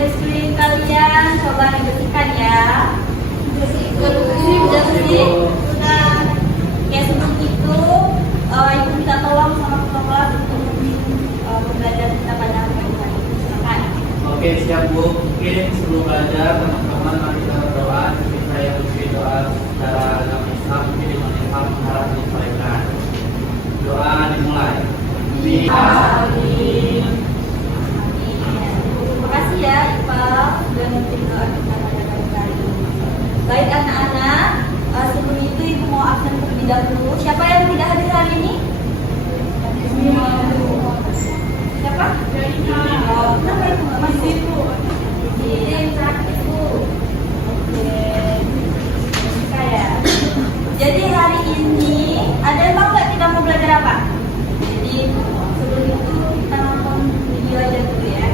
di sekeliling kalian coba dibersihkan ya. Sudah bersih? Sudah. Oke, sebelum itu Ibu minta tolong sama kepala untuk belajar kita pada hari ini. Silakan. Oke, siap Bu. Mungkin sebelum belajar teman-teman mari kita berdoa. Saya berdoa secara agama Islam mungkin di mana Islam harap disampaikan. Doa dimulai. Amin. Terima kasih ya Iqbal sudah memberi doa kita pada pagi hari ini. Baik anak-anak, sebelum itu Ibu mau absen terlebih dahulu. Siapa yang tidak hadir hari ini? Siapa? Oh, kenapa Ibu nggak masuk? Iya, yang terakhir Bu. Oke. Kayak. Jadi hari ini ada yang tahu nggak kita mau belajar apa? Jadi sebelum itu kita nonton video aja dulu ya.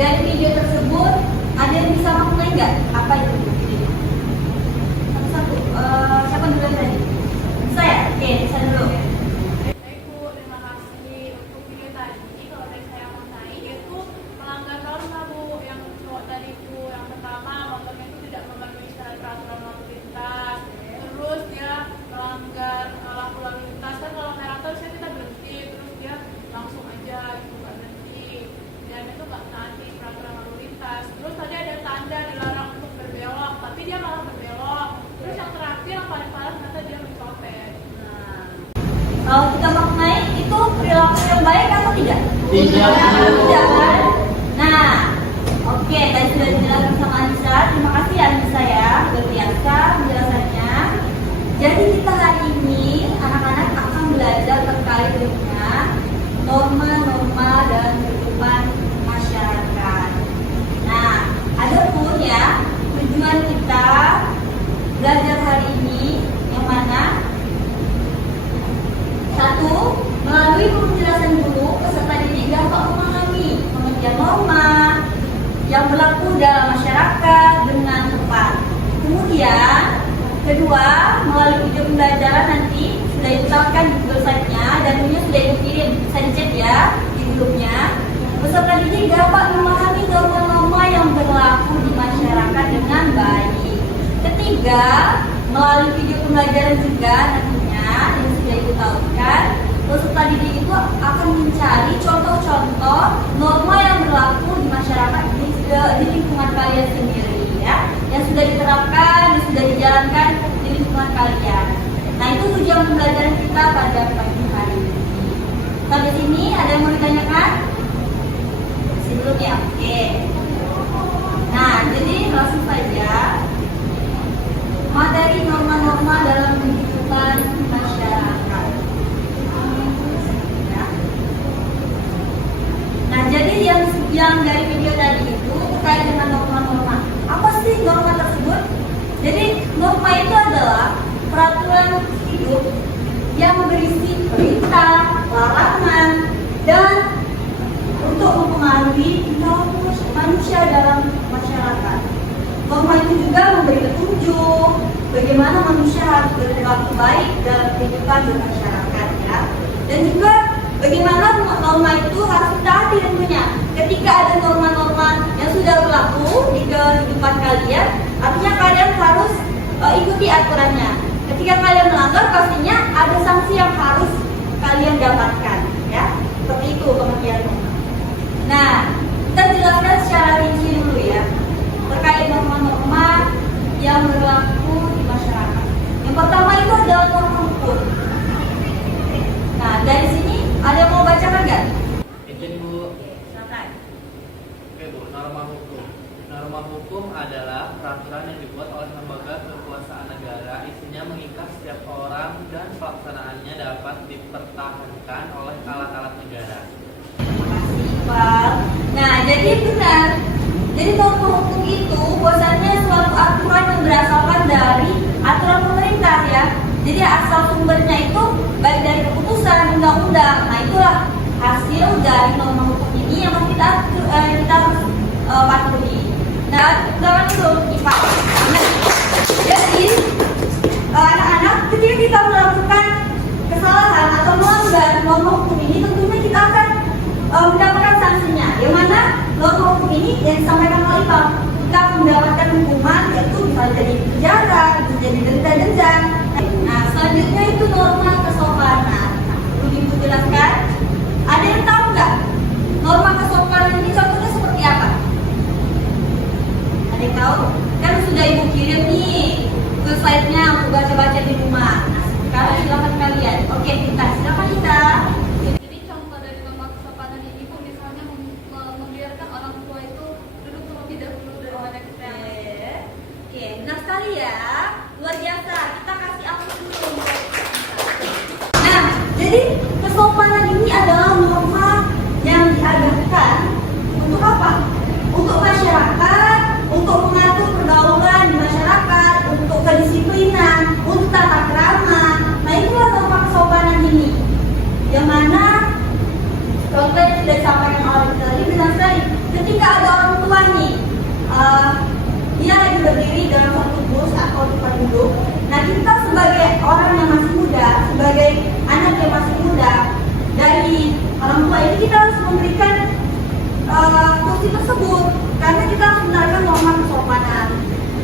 Dari video tersebut ada yang bisa maknai nggak apa itu video? Satu-satu. Siapa duluan tadi? Saya. Oke, saya dulu. Ibu, terima kasih untuk video tadi. Kalau dari saya maknai itu melanggar norma Bu. Yang cowok tadi Bu, yang pertama motornya itu tidak mematuhi syarat peraturan lalu lintas. Terus dia melanggar lampu lalu lintas. Kan kalau merah tuh saya kita berhenti, terus dia langsung aja gitu nggak berhenti. Dan itu nggak taati peraturan lalu lintas. Terus tadi ada tanda dilarang untuk berbelok, tapi dia malah berbelok. Terus yang terakhir yang paling parah ternyata dia mencopet. Kalau kita maknai itu perilaku yang baik atau tidak? Tidak. Tidak kan? Nah, oke, tadi sudah dijelaskan sama Anissa. Terima kasih Anissa ya, luar biasa penjelasannya. Jadi kita hari ini anak-anak akan belajar terkait dengan norma-norma dan kehidupan masyarakat. Nah, adapun ya tujuan kita belajar hari ini yang mana? Satu, melalui penjelasan dulu peserta didik dapat memahami pengertian norma yang berlaku dalam masyarakat dengan tepat. Kemudian, kedua, melalui video pembelajaran nanti sudah ditampilkan di Google Site-nya dan videonya sudah dikirim, bisa dicek ya di grupnya. Peserta didik dapat memahami norma-norma yang berlaku di masyarakat dengan baik. Ketiga, melalui video pembelajaran juga nantinya yang sudah ditampilkan, peserta didik itu akan mencari contoh-contoh norma yang berlaku di masyarakat di lingkungan kalian sendiri ya, yang sudah diterapkan, yang sudah dijalankan di lingkungan kalian. Nah, itu tujuan pembelajaran kita pada pagi hari ini. Sampai sini ada yang mau ditanyakan? Sebelumnya, oke. Nah, jadi langsung saja materi norma-norma dalam kehidupan masyarakat. Ya. Nah, jadi yang dari video tadi itu terkait dengan norma-norma. Apa sih norma tersebut? Jadi norma itu adalah peraturan hidup yang berisi perintah, larangan, dan untuk mempengaruhi perilaku manusia dalam masyarakat. Norma itu juga memberi petunjuk bagaimana manusia harus berperilaku baik dalam kehidupan bermasyarakat ya. Dan juga bagaimana norma itu harus ditaati tentunya. Ketika ada norma-norma yang sudah berlaku di kehidupan kalian, artinya kalian harus ikuti aturannya. Ketika kalian melanggar, pastinya ada sanksi yang harus kalian dapatkan, ya. Seperti itu pengertiannya. Nah, kita jelaskan secara rinci dulu ya terkait norma-norma yang berlaku di masyarakat. Yang pertama itu adalah norma hukum. Nah, dari sini ada yang mau bacakan nggak? Izin Bu. Silakan. Oke Bu, norma hukum. Norma hukum adalah peraturan yang dibuat oleh lembaga kekuasaan negara, isinya mengikat setiap orang dan pelaksanaannya dapat dipertahankan oleh alat-alat negara. Terima kasih, Pak. Nah, jadi benar. Jadi norma hukum itu bahwasannya suatu aturan yang berasalkan dari aturan pemerintah ya. Jadi asal sumbernya itu baik dari keputusan undang-undang. Nah, itulah hasil dari norma hukum ini yang kita patuhi. Nah, jangan dulu IPA. Jadi anak-anak ketika kita melakukan kesalahan atau melanggar norma hukum ini, tentunya kita akan mendapatkan sanksinya. Yang mana norma hukum ini yang disampaikan oleh IPA, kita akan mendapatkan hukuman, yaitu bisa jadi penjara, bisa jadi denda. Nah, selanjutnya itu norma kesopanan. Perlu dijelaskan. Ada yang tahu nggak norma kesopanan ini contohnya seperti apa? Ada yang tahu? Kan sudah ibu kirim nih ke slide-nya untuk baca-baca di rumah. Nah, sekarang silakan kalian. Oke, kita silakan kita. Jadi contoh dari norma kesopanan ini Bu, misalnya membiarkan orang tua itu duduk terlebih dahulu daripada kita yang masih. Oke, benar sekali ya. Luar biasa. Kita kasih aplaus dulu. Nah, jadi kesopanan ini adalah norma yang diadakan untuk apa? Untuk masyarakat, untuk mengatur pergaulan di masyarakat, untuk kedisiplinan, untuk tata krama. Nah, itulah norma kesopanan ini. Yang mana contoh yang sudah disampaikan oleh tadi benar sekali. Ketika ada orang tua nih, dia lagi berdiri dalam satu bus atau tempat duduk. Nah, kita sebagai orang yang masih muda, sebagai anak yang masih muda, dari orang tua ini kita harus memberikan kursi tersebut karena kita harus menerapkan norma kesopanan.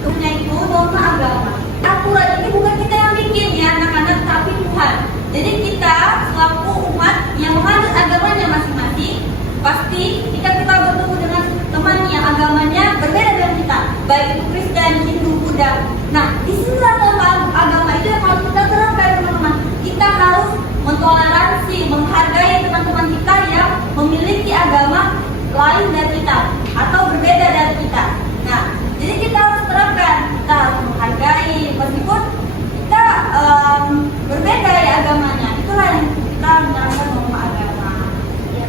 Kemudian itu norma agama. Aturan ini bukan kita yang bikin ya anak-anak, tapi Tuhan. Jadi kita selaku umat yang menganut agamanya masing-masing, pasti jika kita bertemu dengan teman yang agamanya berbeda dengan kita, baik itu Kristen, Hindu, Buddha. Nah, disinilah norma agama itu yang harus kita terapkan teman-teman. Kita harus mentoleransi, menghargai teman-teman kita yang memiliki agama lain dari kita atau berbeda dari kita. Nah, jadi kita harus terapkan, kita harus menghargai meskipun kita berbeda ya agamanya. Itulah yang kita menerapkan norma agama.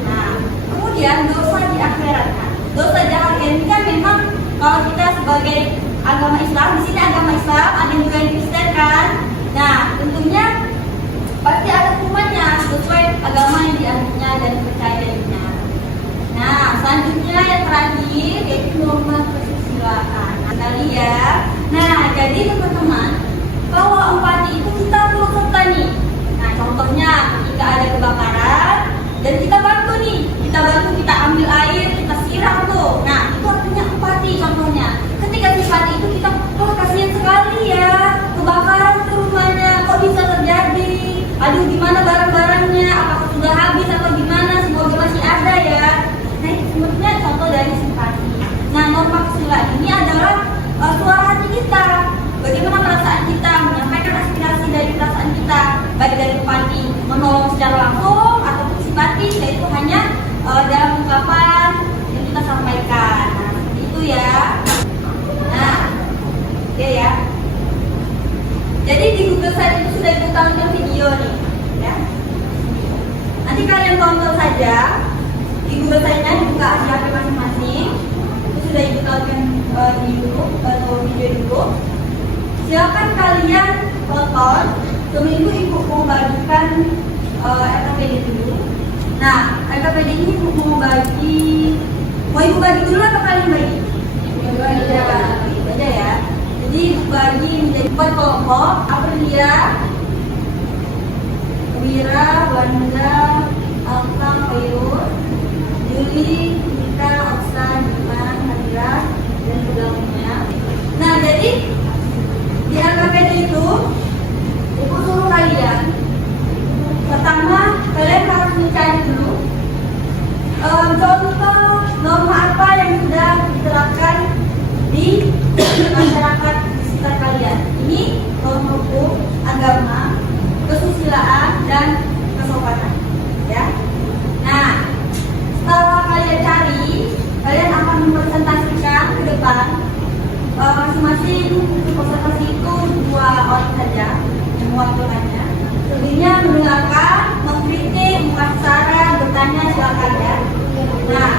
Nah, kemudian dosa di akhirat. Nah, dosa di akhirat ini kan memang kalau kita sebagai agama Islam, di sini agama Islam, ada juga yang Kristen kan. Nah, tentunya pasti ada hukumannya sesuai agama yang dianutnya dan dipercayainya. Nah, selanjutnya yang terakhir yaitu norma kesusilaan. Kali ya. Nah, jadi teman-teman, kalau empati itu kita perlu serta nih. Nah, contohnya ketika ada kebakaran dan kita bantu nih, kita ambil air, kita siram tuh. Nah, itu artinya empati contohnya. Ketika empati itu kita, oh kasihan sekali ya, kebakaran ke rumahnya, kok bisa terjadi? Aduh, gimana barang-barangnya? Apakah sudah habis atau gimana? Semoga masih ada ya. Nah, itu sebenarnya contoh dari simpati. Nah, norma kesusilaan ini adalah suara hati kita. Bagaimana perasaan kita, menyampaikan aspirasi dari perasaan kita, baik dari empati, menolong secara langsung ataupun simpati, yaitu hanya dalam ungkapan yang kita sampaikan. Nah, seperti itu ya. Nah, oke ya. Jadi di Google Site itu sudah diputarkan video nih, ya. Nanti kalian tonton saja di Google Site-nya, dibuka di HP masing-masing. Itu sudah diputarkan di YouTube atau video YouTube. Silakan kalian tonton. Seminggu ibu mau bagikan LKPD dulu. Nah, LKPD ini ibu mau ibu bagi dulu atau kalian bagi? Ibu aja ya. Jadi ibu bagi menjadi 4 kelompok. Aprilia, Wira, Wanda, Alfa, Khairul, Yuli, Nika, Oksan, Iman, Hadira, dan sebagainya. Nah, jadi di LKPD itu ibu suruh kalian pertama kalian harus mencari dulu contoh norma apa yang sudah diterapkan di masyarakat di sekitar kalian. Ini norma hukum, agama, kesusilaan, dan kesopanan ya. Nah, setelah kalian cari, kalian akan mempresentasikan ke depan. Masing-masing presentasi itu 2 orang saja yang mewakilkannya. Selebihnya mendengarkan, mengkritik, memberi saran, bertanya, silakan ya. Nah,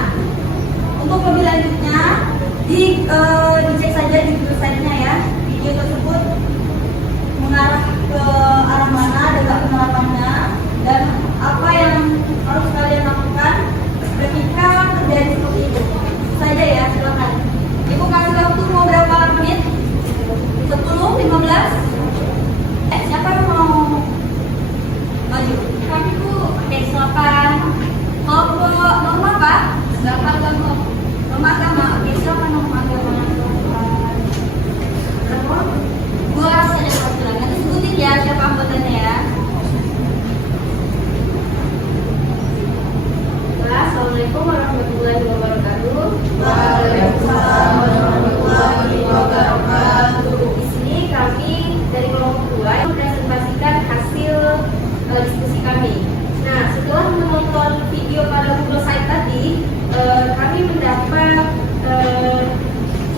Assalamualaikum warahmatullahi wabarakatuh. Waalaikumsalam warahmatullahi wabarakatuh. Di sini kami dari kelompok 2 yang mempresentasikan hasil diskusi kami. Nah, setelah menonton video pada Google Site tadi, kami mendapat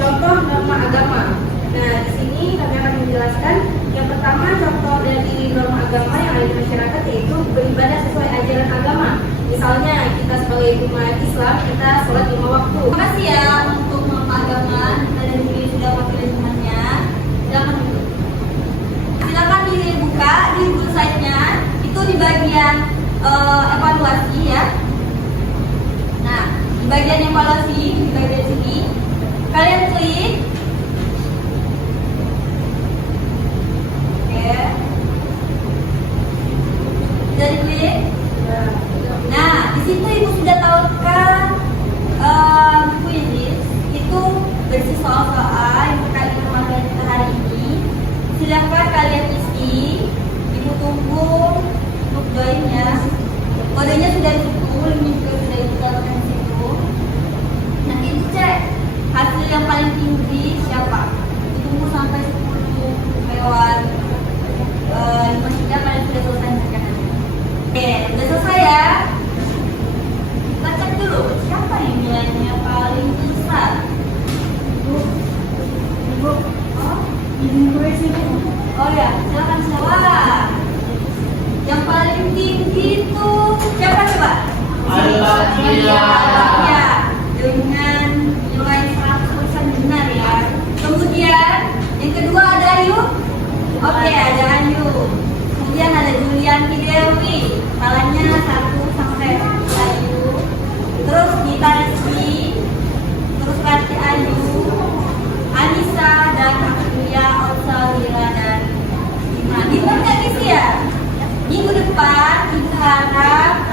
contoh norma agama. Nah, di sini kami akan menjelaskan yang pertama contoh dari norma agama yang ada di masyarakat yaitu beribadah sesuai ajaran agama. Misalnya kita sebagai umat Islam kita sholat 5 waktu. Terima kasih ya untuk norma agama dan juga sudah wakil temannya. Silakan dibuka di Google Site-nya. Itu di bagian evaluasi ya. Nah, di bagian evaluasi di bagian sini kalian klik. Oke. Sudah diklik. Nah, di situ ibu sudah tahukah buku ini itu berisi soal-soal yang terkait dengan materi kita hari ini. Silakan kalian isi. Ibu tunggu untuk joinnya. Kodenya sudah di situ, linknya juga sudah ditaruhkan di situ. Nanti dicek hasil yang paling tinggi siapa. Tunggu sampai 10 lewat 5 jam kalian sudah selesai mengerjakan. Oke, udah selesai ya. Kita cek dulu siapa yang nilainya paling besar. Ibu, ibu sih. Oh ya, silakan siapa? Yang paling tinggi itu siapa coba? Al-Fatihah. Ya, dengan nilai 100% benar ya. Kemudian yang kedua ada Ayu. Oke, ada Ayu. Kemudian ada Julian Dewi, kalanya 1 sampai Ayu. Terus Gita Rizky, terus Rati Ayu, Anissa dan Julia, Olsa, Lira dan Nah, Bintang nggak isi ya? Minggu depan Ibu harap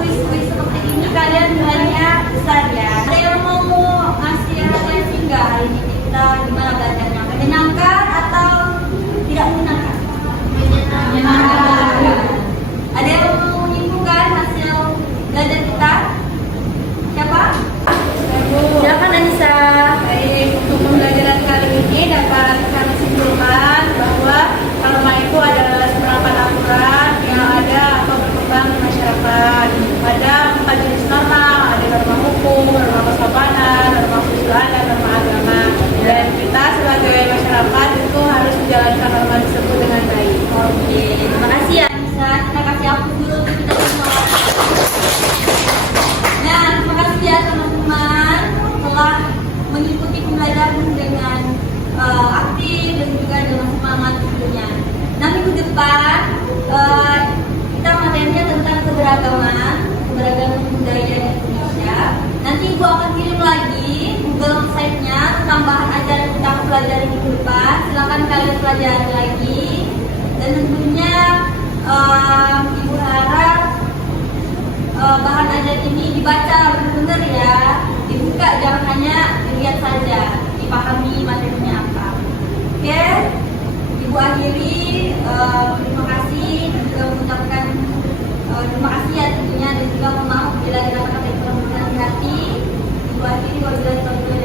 kuis-kuis seperti ini kalian nilainya besar ya. Ada yang mau ngasih referensi nggak hari ini kita gimana belajarnya? Menyenangkan atau tidak menyenangkan? Menyenangkan. Ada yang mau menyimpulkan hasil belajar kita? Siapa? Silakan Anissa. Baik, untuk pembelajaran kali ini dapat kami simpulkan bahwa norma itu adalah penerapan aturan yang ada atau berkembang di masyarakat. Ada 4 jenis norma, ada norma hukum, norma kesopanan, norma kesusilaan, dan norma agama. Dan kita sebagai masyarakat itu harus menjalankan norma tersebut dengan baik. Oke, terima kasih ya Anissa. Kita kasih hapus dulu untuk kita semua. Nah, terima kasih ya teman-teman telah mengikuti pembelajaran dengan aktif dan juga dengan semangat tentunya. Nah, minggu depan kita materinya tentang keberagaman budaya Indonesia. Nanti Ibu akan kirim lagi Google Site-nya tambahan ajaran yang kita pelajari minggu depan. Silakan kalian pelajari lagi. Dan tentunya Ibu harap bahan ajaran ini dibaca benar-benar ya, dibuka, jangan hanya dilihat saja, dipahami materinya apa. Oke, Ibu akhiri, terima kasih dan juga mengucapkan terima kasih ya tentunya, dan juga mohon maaf bila ada kata-kata yang kurang berkenan di hati. Ibu akhiri wabillahi taufiq